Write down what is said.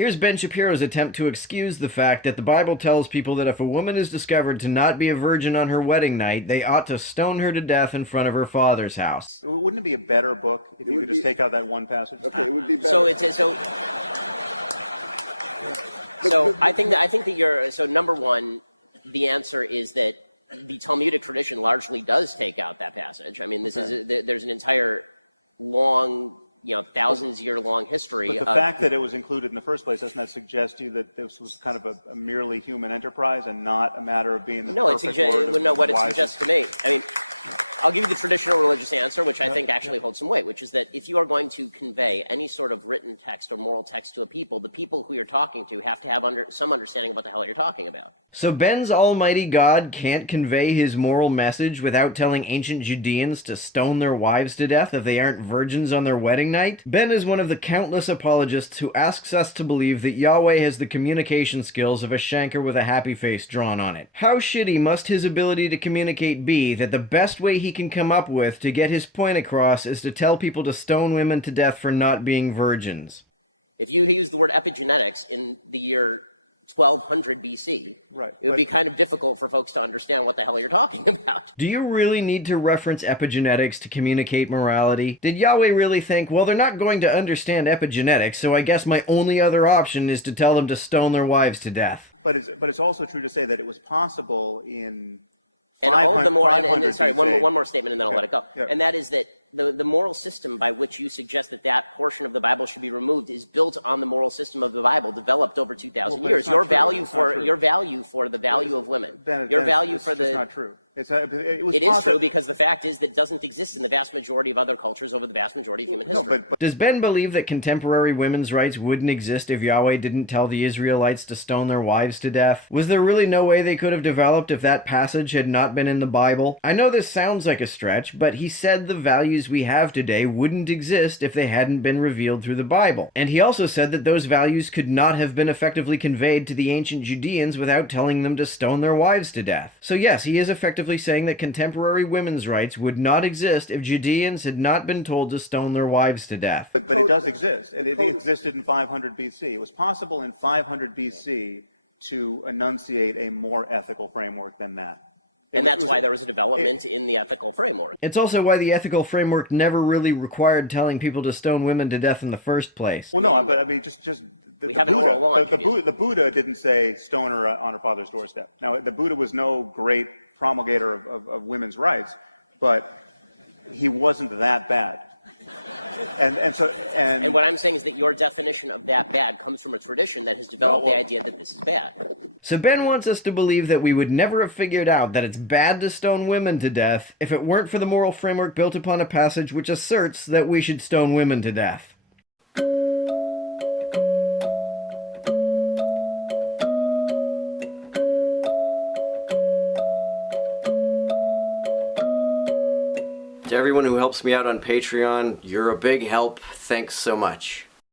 Here's Ben Shapiro's attempt to excuse the fact that the Bible tells people that if a woman is discovered to not be a virgin on her wedding night, they ought to stone her to death in front of her father's house. Wouldn't it be a better book if you could just take out that one passage? Okay, it would be better. So I think that you're number one. The answer is that the Talmudic tradition largely does take out that passage. I mean, there's an entire long, thousands-year-long history. But the fact that it was included in the first place, doesn't that suggest to you that this was kind of a merely human enterprise and not a matter of being the perfect word? No, what it suggests to me, I mean, I'll give you the traditional religious answer, which I think actually holds some weight, which is that if you are going to convey any sort of written text or moral text to a people, the people who you're talking to have to have some understanding of what the hell you're talking about. So Ben's almighty God can't convey his moral message without telling ancient Judeans to stone their wives to death if they aren't virgins on their wedding night? Ben is one of the countless apologists who asks us to believe that Yahweh has the communication skills of a shanker with a happy face drawn on it. How shitty must his ability to communicate be that the best way he can come up with to get his point across is to tell people to stone women to death for not being virgins? If you use the word epigenetics in the year 1200 BC, it would be kind of difficult for folks to understand what the hell you're talking about. Do you really need to reference epigenetics to communicate morality? Did Yahweh really think, well, they're not going to understand epigenetics, so I guess my only other option is to tell them to stone their wives to death? But it's also true to say that it was possible in and all of the more, sorry, one more statement and then I'll let it go. Yeah. And that is that the moral system by which you suggest that portion of the Bible should be removed is built on the moral system of the Bible developed over 2,000 years. Your value for the value of women. Your value for the... It's not true. It is true because the fact is that it doesn't exist in the vast majority of other cultures over the vast majority of human history. No, but does Ben believe that contemporary women's rights wouldn't exist if Yahweh didn't tell the Israelites to stone their wives to death? Was there really no way they could have developed if that passage had not been in the Bible? I know this sounds like a stretch, but he said the values we have today wouldn't exist if they hadn't been revealed through the Bible. And he also said that those values could not have been effectively conveyed to the ancient Judeans without telling them to stone their wives to death. So yes, he is effectively saying that contemporary women's rights would not exist if Judeans had not been told to stone their wives to death. But it does exist, and it existed in 500 BC. It was possible in 500 BC to enunciate a more ethical framework than that. And that's why there was a development in the ethical framework. It's also why the ethical framework never really required telling people to stone women to death in the first place. Well, no, but I mean, just the Buddha didn't say stone her on her father's doorstep. Now, the Buddha was no great promulgator of women's rights, but he wasn't that bad. And what I'm saying is that your definition of that bad comes from a tradition that has developed the idea that this is bad. So Ben wants us to believe that we would never have figured out that it's bad to stone women to death if it weren't for the moral framework built upon a passage which asserts that we should stone women to death. To everyone who helps me out on Patreon, you're a big help. Thanks so much.